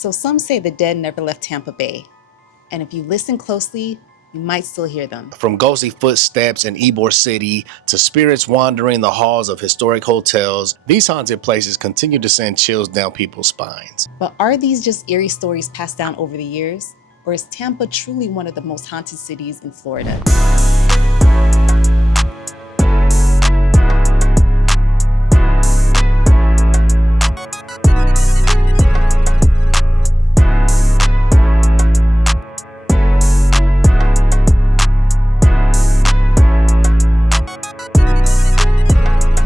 So some say the dead never left Tampa Bay. And if you listen closely, you might still hear them. From ghostly footsteps in Ybor City to spirits wandering the halls of historic hotels, these haunted places continue to send chills down people's spines. But are these just eerie stories passed down over the years? Or is Tampa truly one of the most haunted cities in Florida?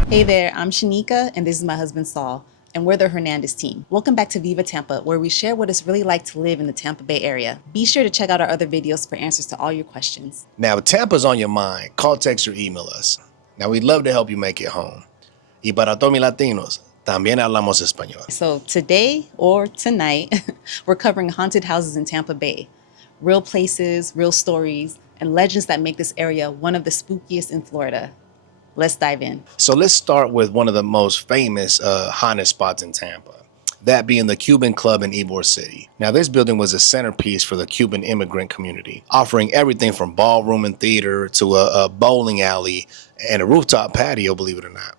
Hey there, I'm Chenica, and this is my husband Saul, and we're the Hernandez Team. Welcome back to VivaTampa, where we share what it's really like to live in the Tampa Bay area. Be sure to check out our other videos for answers to all your questions. Now, if Tampa's on your mind, call, text, or email us. Now, we'd love to help you make it home. Y para todos mis latinos, también hablamos español. So today, or tonight, we're covering haunted houses in Tampa Bay. Real places, real stories, and legends that make this area one of the spookiest in Florida. Let's dive in. So let's start with one of the most famous haunted spots in Tampa, that being the Cuban Club in Ybor City. Now, this building was a centerpiece for the Cuban immigrant community, offering everything from ballroom and theater to a bowling alley and a rooftop patio, believe it or not.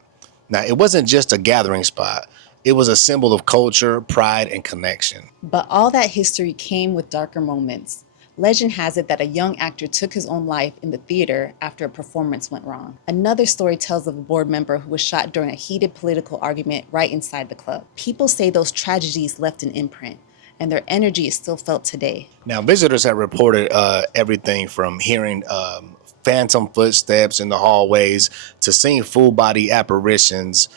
Now, it wasn't just a gathering spot. It was a symbol of culture, pride, and connection. But all that history came with darker moments. Legend has it that a young actor took his own life in the theater after a performance went wrong. Another story tells of a board member who was shot during a heated political argument right inside the club. People say those tragedies left an imprint, and their energy is still felt today. Now, visitors have reported everything from hearing phantom footsteps in the hallways to seeing full-body apparitions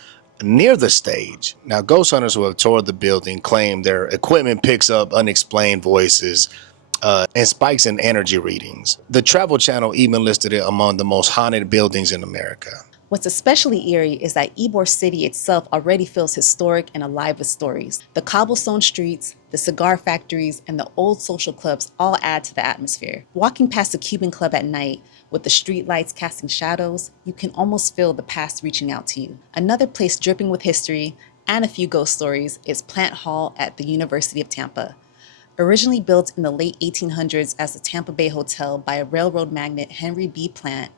near the stage. Now, ghost hunters who have toured the building claim their equipment picks up unexplained voices and spikes in energy readings. The Travel Channel even listed it among the most haunted buildings in America. What's especially eerie is that Ybor City itself already feels historic and alive with stories. The cobblestone streets, the cigar factories, and the old social clubs all add to the atmosphere. Walking past the Cuban Club at night, with the street lights casting shadows, you can almost feel the past reaching out to you. Another place dripping with history and a few ghost stories is Plant Hall at the University of Tampa. Originally built in the late 1800s as a Tampa Bay hotel by a railroad magnate Henry B. Plant,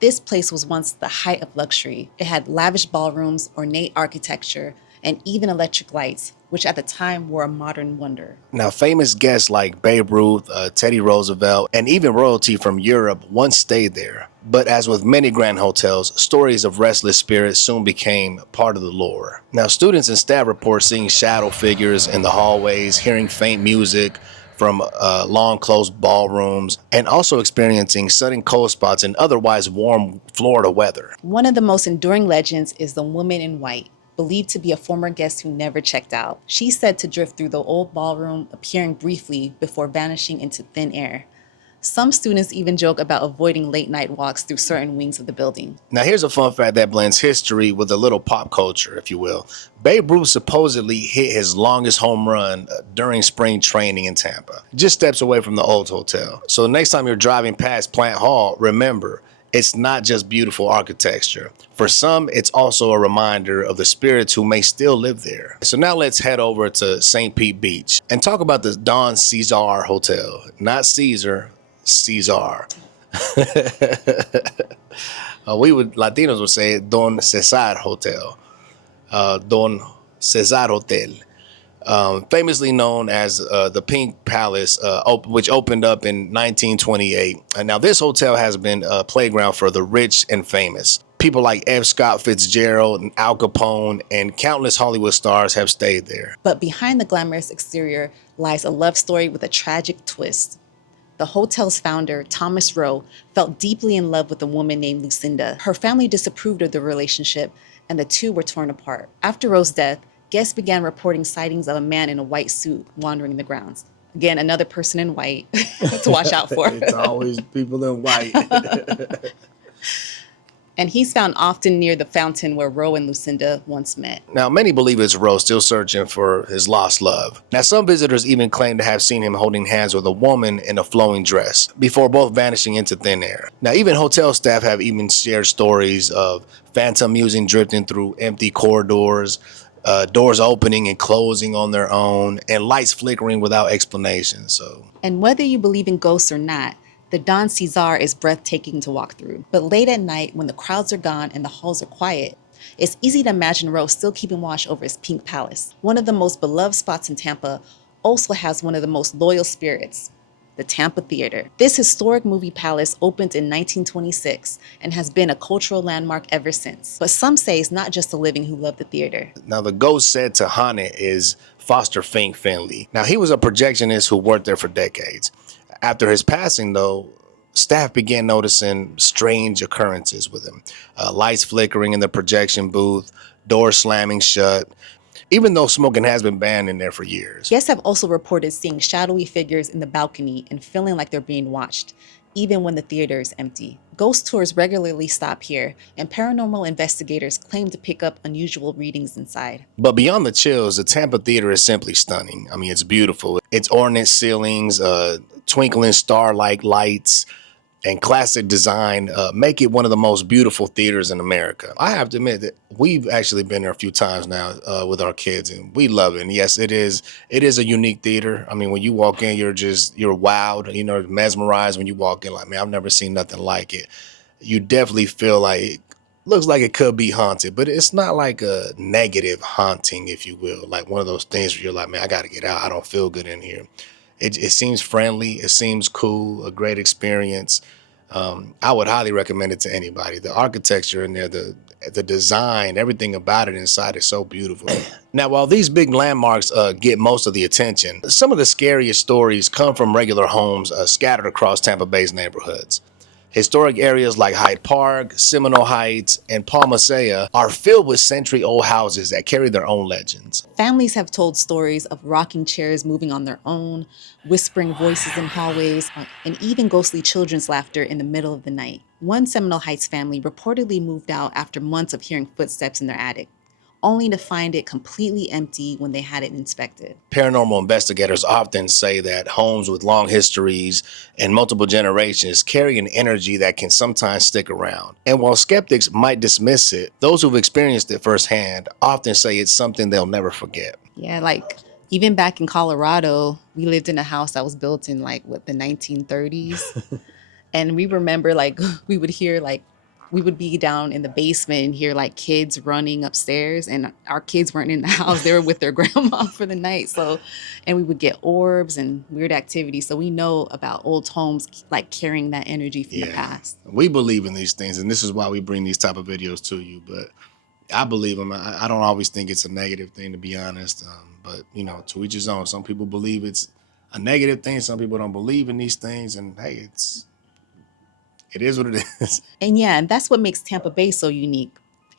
this place was once the height of luxury. It had lavish ballrooms, ornate architecture, and even electric lights, which at the time were a modern wonder. Now, famous guests like Babe Ruth, Teddy Roosevelt, and even royalty from Europe once stayed there. But as with many grand hotels, stories of restless spirits soon became part of the lore. Now, students and staff report seeing shadow figures in the hallways, hearing faint music from long closed ballrooms, and also experiencing sudden cold spots in otherwise warm Florida weather. One of the most enduring legends is the woman in white, believed to be a former guest who never checked out. She's said to drift through the old ballroom, appearing briefly before vanishing into thin air. Some students even joke about avoiding late-night walks through certain wings of the building. Now, here's a fun fact that blends history with a little pop culture, if you will. Babe Ruth supposedly hit his longest home run during spring training in Tampa, just steps away from the old hotel. So the next time you're driving past Plant Hall, remember, it's not just beautiful architecture. For some, it's also a reminder of the spirits who may still live there. So now let's head over to St. Pete Beach and talk about the Don CeSar Hotel. Not Caesar, CeSar. Latinos would say Don CeSar Hotel. Don CeSar Hotel. Famously known as the Pink Palace, which opened up in 1928. And now this hotel has been a playground for the rich and famous. People like F. Scott Fitzgerald and Al Capone and countless Hollywood stars have stayed there. But behind the glamorous exterior lies a love story with a tragic twist. The hotel's founder, Thomas Rowe, felt deeply in love with a woman named Lucinda. Her family disapproved of the relationship, and the two were torn apart. After Rowe's death, guests began reporting sightings of a man in a white suit wandering the grounds. Again, another person in white to watch out for. It's always people in white. And he's found often near the fountain where Rowe and Lucinda once met. Now, many believe it's Rowe still searching for his lost love. Now, some visitors even claim to have seen him holding hands with a woman in a flowing dress before both vanishing into thin air. Now, even hotel staff have even shared stories of phantom music drifting through empty corridors, doors opening and closing on their own, and lights flickering without explanation. So, And whether you believe in ghosts or not, the Don CeSar is breathtaking to walk through. But late at night, when the crowds are gone and the halls are quiet, it's easy to imagine Rose still keeping watch over his pink palace. One of the most beloved spots in Tampa also has one of the most loyal spirits, the Tampa Theatre. This historic movie palace opened in 1926 and has been a cultural landmark ever since. But some say it's not just the living who love the theater. now the ghost said to haunt it is Foster Fink Finley. Now, he was a projectionist who worked there for decades. After his passing, though, staff began noticing strange occurrences with him. Lights flickering in the projection booth, doors slamming shut, even though smoking has been banned in there for years. Guests have also reported seeing shadowy figures in the balcony and feeling like they're being watched, even when the theater is empty. Ghost tours regularly stop here, and paranormal investigators claim to pick up unusual readings inside. But beyond the chills, the Tampa Theater is simply stunning. I mean, it's beautiful. Its ornate ceilings, twinkling star-like lights, and classic design make it one of the most beautiful theaters in America. I have to admit that we've actually been there a few times now with our kids, and we love it. And yes, it is a unique theater. I mean, when you walk in, you're wowed, mesmerized when you walk in. Like, man, I've never seen nothing like it. You definitely feel like looks like it could be haunted, but it's not like a negative haunting, if you will. Like one of those things where you're like, man, I got to get out. I don't feel good in here. It seems friendly. It seems cool, a great experience. I would highly recommend it to anybody. The architecture in there, the design, everything about it inside is so beautiful. Now, while these big landmarks get most of the attention, some of the scariest stories come from regular homes scattered across Tampa Bay's neighborhoods. Historic areas like Hyde Park, Seminole Heights, and Palmasea are filled with century-old houses that carry their own legends. Families have told stories of rocking chairs moving on their own, whispering voices in hallways, and even ghostly children's laughter in the middle of the night. One Seminole Heights family reportedly moved out after months of hearing footsteps in their attic, only to find it completely empty when they had it inspected. Paranormal investigators often say that homes with long histories and multiple generations carry an energy that can sometimes stick around. And while skeptics might dismiss it, those who've experienced it firsthand often say it's something they'll never forget. Yeah, like even back in Colorado, we lived in a house that was built in the 1930s. And we remember we would hear we would be down in the basement and hear kids running upstairs, and our kids weren't in the house. They were with their grandma for the night. So, and we would get orbs and weird activities. So we know about old homes carrying that energy from the past. We believe in these things, and this is why we bring these type of videos to you. But I believe them. I don't always think it's a negative thing, to be honest. But to each his own. Some people believe it's a negative thing. Some people don't believe in these things, and hey, it is what it is. And that's what makes Tampa Bay so unique.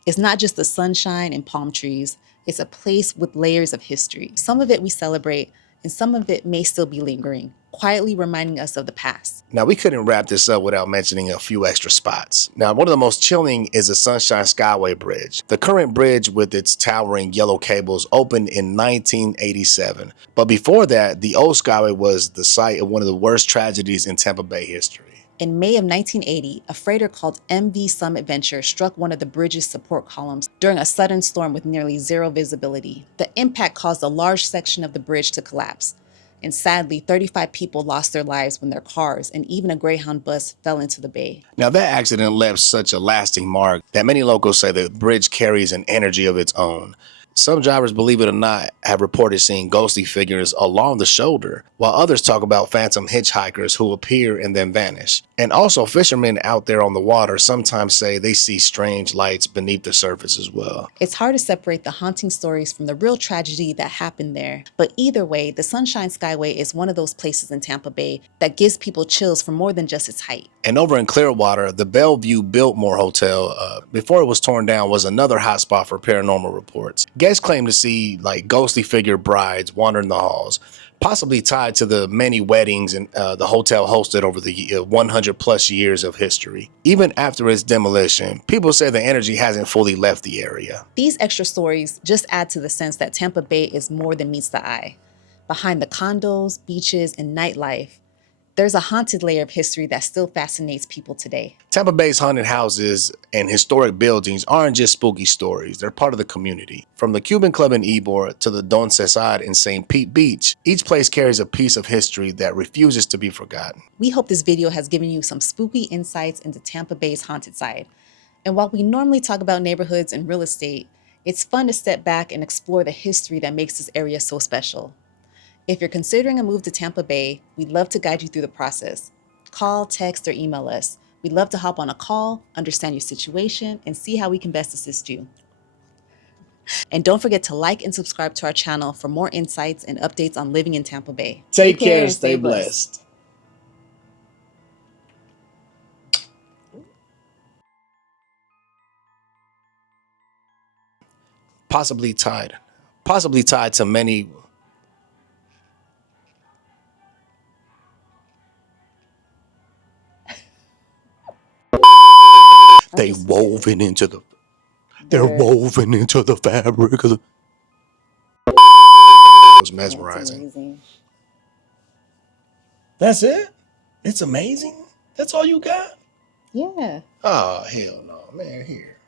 It's not just the sunshine and palm trees. It's a place with layers of history. Some of it we celebrate, and some of it may still be lingering, quietly reminding us of the past. Now, we couldn't wrap this up without mentioning a few extra spots. Now, one of the most chilling is the Sunshine Skyway Bridge. The current bridge with its towering yellow cables opened in 1987. But before that, the old Skyway was the site of one of the worst tragedies in Tampa Bay history. In May of 1980, a freighter called MV Summit Venture struck one of the bridge's support columns during a sudden storm with nearly zero visibility. The impact caused a large section of the bridge to collapse, and sadly, 35 people lost their lives when their cars and even a Greyhound bus fell into the bay. Now, that accident left such a lasting mark that many locals say the bridge carries an energy of its own. Some drivers, believe it or not, have reported seeing ghostly figures along the shoulder, while others talk about phantom hitchhikers who appear and then vanish. And also, fishermen out there on the water sometimes say they see strange lights beneath the surface as well. It's hard to separate the haunting stories from the real tragedy that happened there. But either way, the Sunshine Skyway is one of those places in Tampa Bay that gives people chills for more than just its height. And over in Clearwater, the Belleview Biltmore Hotel, before it was torn down, was another hotspot for paranormal reports. Guests claim to see ghostly figure brides wandering the halls, possibly tied to the many weddings and the hotel hosted over the 100 plus years of history. Even after its demolition, people say the energy hasn't fully left the area. These extra stories just add to the sense that Tampa Bay is more than meets the eye. Behind the condos, beaches, and nightlife, There's a haunted layer of history that still fascinates people today. Tampa Bay's haunted houses and historic buildings aren't just spooky stories, they're part of the community. From the Cuban Club in Ybor to the Don CeSar in St. Pete Beach, each place carries a piece of history that refuses to be forgotten. We hope this video has given you some spooky insights into Tampa Bay's haunted side. And while we normally talk about neighborhoods and real estate, it's fun to step back and explore the history that makes this area so special. If you're considering a move to Tampa Bay, we'd love to guide you through the process. Call, text, or email us. We'd love to hop on a call, understand your situation, and see how we can best assist you. And don't forget to like and subscribe to our channel for more insights and updates on living in Tampa Bay. Take care and stay blessed. Possibly tied to many. They're woven into the fabric of the. It was mesmerizing. Amazing. That's it? It's amazing? That's all you got? Yeah. Oh, hell no, man, here.